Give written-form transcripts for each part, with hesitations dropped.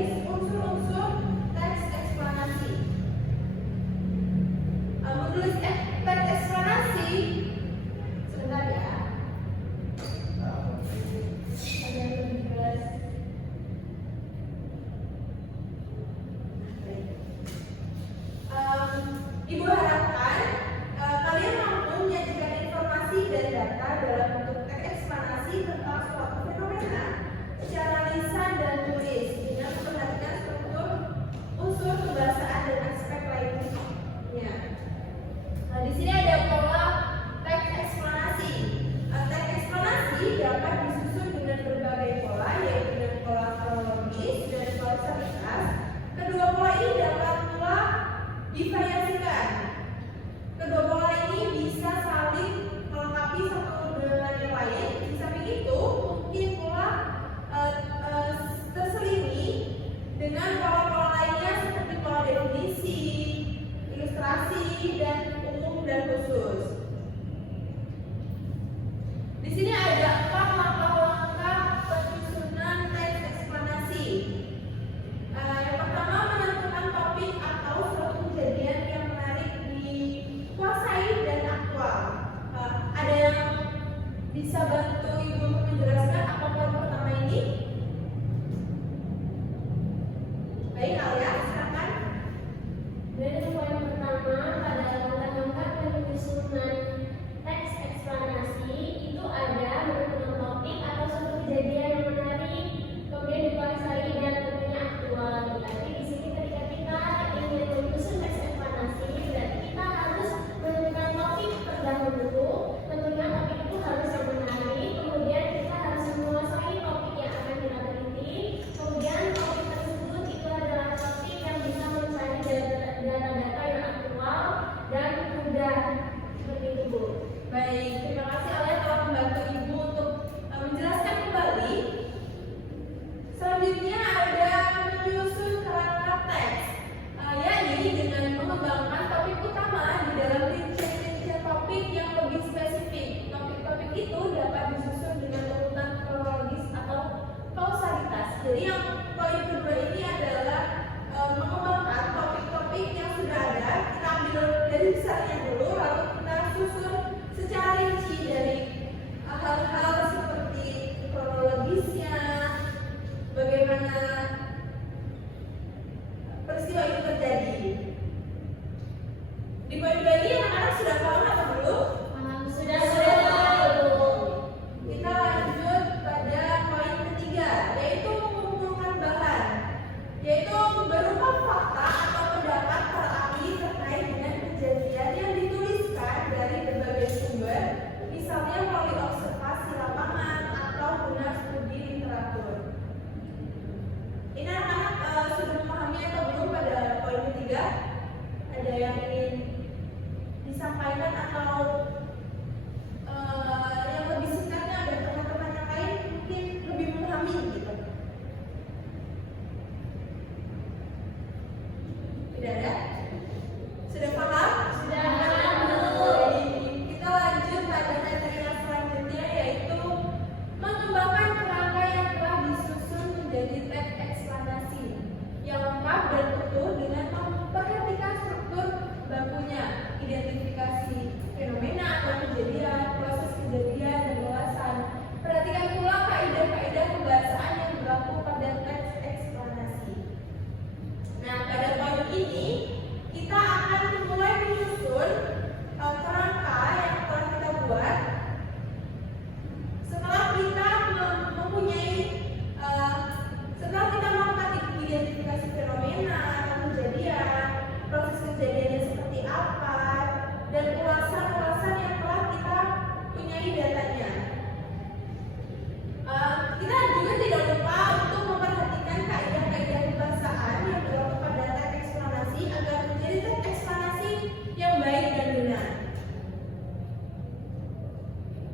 guys, unsur-unsur teks eksplanasi. Menulis teks eksplanasi, sebentar ya. Ada yang lebih jelas. Ibu harapkan kalian mampu menyajikan informasi dan data dalam bentuk teks eksplanasi tentang suatu fenomena secara lisan dan tulis dengan memperhatikan struktur unsur kebahasaan dan aspek lainnya. Di sini ada pola teks eksplanasi. Teks eksplanasi dapat disusun dengan berbagai pola, yaitu dengan pola kronologis dan kausalitas. Kedua pola ini dapat pula divariasikan. Kedua pola ini bisa saling melengkapi satu dengan yang lain. Di samping itu, mungkin pula terselingi dengan pola-pola lainnya seperti pola definisi, ilustrasi, dan umum dan khusus. Di sini ada 4 langkah-langkah penyusunan teks eksplanasi. Yang pertama, menentukan topik atau suatu kejadian yang menarik dikuasai dan aktual. Ada yang bisa bantu Ibu menjelaskan apa poin pertama ini? Baik, Alia, silakan. Dari poin pertama pada langkah-langkah penyusunan teks eksplanasi itu ada menentukan topik atau suatu kejadian yang menarik, kemudian dikuasai dan tentunya aktual. Berarti di sini ketika kita ingin menyusun teks eksplanasi, berarti kita harus menentukan topik terdahulu. Tentunya topik itu harus yang menarik, kemudian kita harus menguasai topik yang akan kita teliti. Kemudian topik tersebut itu adalah topik yang bisa mencari data-data yang aktual dan mudah. Seperti itu, Bu. Baik, terima kasih Alia telah membantu Ibu untuk menjelaskan kembali. Selanjutnya ada menyusun kerangka teks, yakni dengan mengembangkan topik utama di dalam rincian-rincian topik yang lebih spesifik. Topik-topik itu dapat disusun dengan urutan kronologis atau kausalitas. Jadi yang poin kedua ini adalah mengembangkan topik-topik yang sudah ada. Kita ambil dari besarnya dulu, lalu kita susun secara rinci dari hal-hal seperti kronologisnya, bagaimana peristiwa itu terjadi. Di poin kedua ini anak-anak sudah paham atau belum? Sudah tahu. Kita lanjut pada poin ketiga, yaitu mengumpulkan bahan, yaitu berupa fakta atau pendapat para ahli terkait dengan kejadian yang dituliskan dari berbagai sumber, misalnya melalui observasi lapangan atau guna studi literatur. Ini anak-anak sudah memahami atau belum pada poin ketiga? Ada yang ingin disampaikan atau yang lebih singkatnya ada teman-teman yang lain mungkin lebih memahami gitu? Tidak ada? Sudah paham? Sudah tahu. Kita lanjut pada materi yang selanjutnya, yaitu mengembangkan kerangka yang telah disusun menjadi teks eksplanasi yang lengkap dan utuh dengan memperhatikan struktur bakunya, identifikasi fenomena atau kejadian, proses kejadian, dan ulasan. Perhatikan pula kaidah-kaidah kebahasaan yang berlaku pada teks eksplanasi. Nah, pada poin ini kita akan mulai menyusun kerangka yang telah kita buat. Setelah kita mempunyai, setelah kita melakukan identifikasi fenomena atau kejadian, proses kejadiannya seperti apa, dan ulasan-ulasan yang telah kita punyai datanya. Kita juga tidak lupa untuk memperhatikan kaidah-kaidah kebahasaan yang berlaku pada teks eksplanasi agar menjadi teks eksplanasi yang baik dan benar.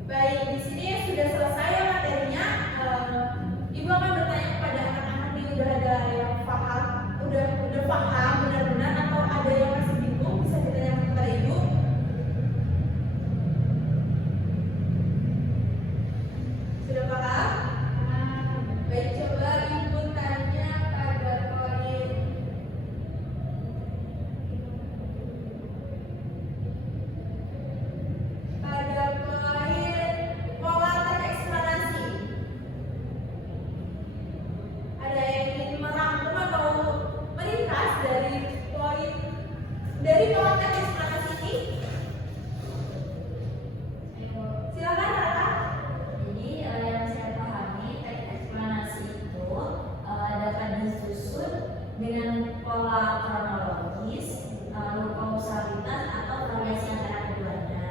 Baik, di sini sudah selesai ya materinya. Ibu akan bertanya kepada anak-anak yang udah ada yang paham, udah paham benar-benar, atau ada yang masih bingung, bisa ditanyakan kepada Ibu. Sudah paham? Baik, coba Ibu tanya pada dari pola teks eksplanasi ini? Silakan Rara. Jadi yang saya pahami teks eksplanasi itu dapat disusun dengan pola kronologis, lalu kausalitas atau variasi antara keduanya.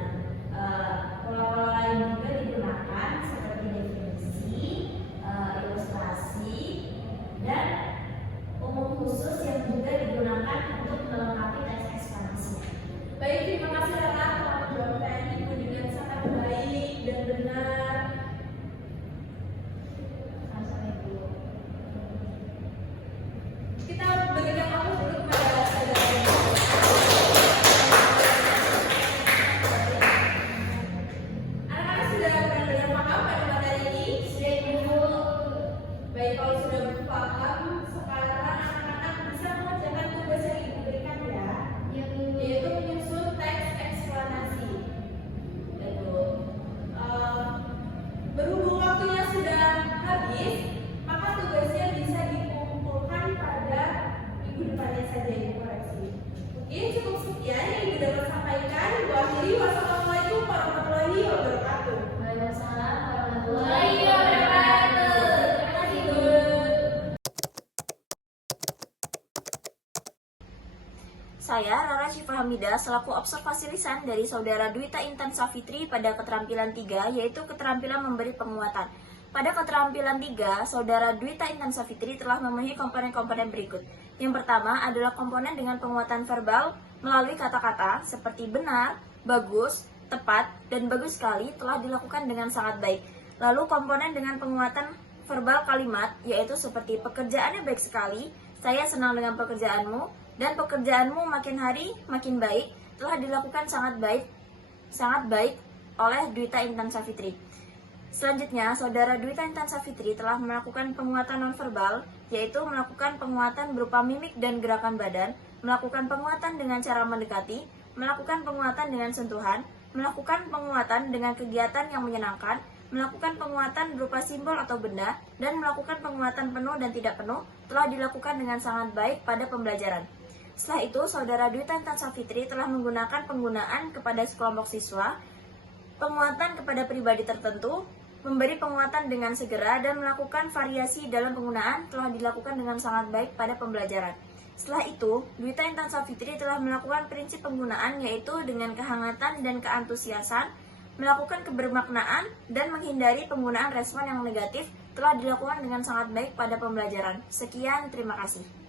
Pola-pola lain juga digunakan seperti definisi, ilustrasi, dan umum khusus yang juga digunakan untuk melengkapi teks eksplanasi. Baik, terima kasih Rara telah menjawabkan Ibu dengan sangat baik dan benar. Sama-sama Ibu. Kita berikan waktu dulu kepada saudara. Anak-anak sudah benar-benar paham pada materi ini? Sudah Ibu. Baik, kalau sudah paham, sekarang anak-anak bisa mengerjakan tugas yang Ibu berikan ya, yaitu menyusun teks eksplanasi. Betul. Berhubung waktunya sudah habis, maka tugasnya bisa dikumpulkan pada minggu depannya saja, Ibu koreksi. Oke, cukup sekian yang Ibu dapat sampaikan. Ibu akhiri, wassalamualaikum warahmatullahi wabarakatuh. Waalaikumsalam warahmatullahi Waalaikumsalam. wabarakatuh. Terima kasih, Bu. Saya Rara Syifa Hamidah selaku observasi lisan dari Saudara Dwita Intan Safitri pada keterampilan 3 yaitu keterampilan memberi penguatan. Pada keterampilan 3, Saudara Dwita Intan Safitri telah memenuhi komponen-komponen berikut. Yang pertama adalah komponen dengan penguatan verbal melalui kata-kata seperti benar, bagus, tepat, dan bagus sekali telah dilakukan dengan sangat baik. Lalu komponen dengan penguatan verbal kalimat yaitu seperti pekerjaannya baik sekali, saya senang dengan pekerjaanmu, dan pekerjaanmu makin hari makin baik telah dilakukan sangat baik oleh Dwita Intan Safitri. Selanjutnya, Saudara Dwita Intan Safitri telah melakukan penguatan nonverbal, yaitu melakukan penguatan berupa mimik dan gerakan badan, melakukan penguatan dengan cara mendekati, melakukan penguatan dengan sentuhan, melakukan penguatan dengan kegiatan yang menyenangkan, melakukan penguatan berupa simbol atau benda, dan melakukan penguatan penuh dan tidak penuh telah dilakukan dengan sangat baik pada pembelajaran. Setelah itu, Saudara Dwita Intan Safitri telah menggunakan penggunaan kepada sekelompok siswa, penguatan kepada pribadi tertentu, memberi penguatan dengan segera, dan melakukan variasi dalam penggunaan telah dilakukan dengan sangat baik pada pembelajaran. Setelah itu, Dwita Intan Safitri telah melakukan prinsip penggunaan yaitu dengan kehangatan dan keantusiasan, melakukan kebermaknaan, dan menghindari penggunaan respon yang negatif telah dilakukan dengan sangat baik pada pembelajaran. Sekian, terima kasih.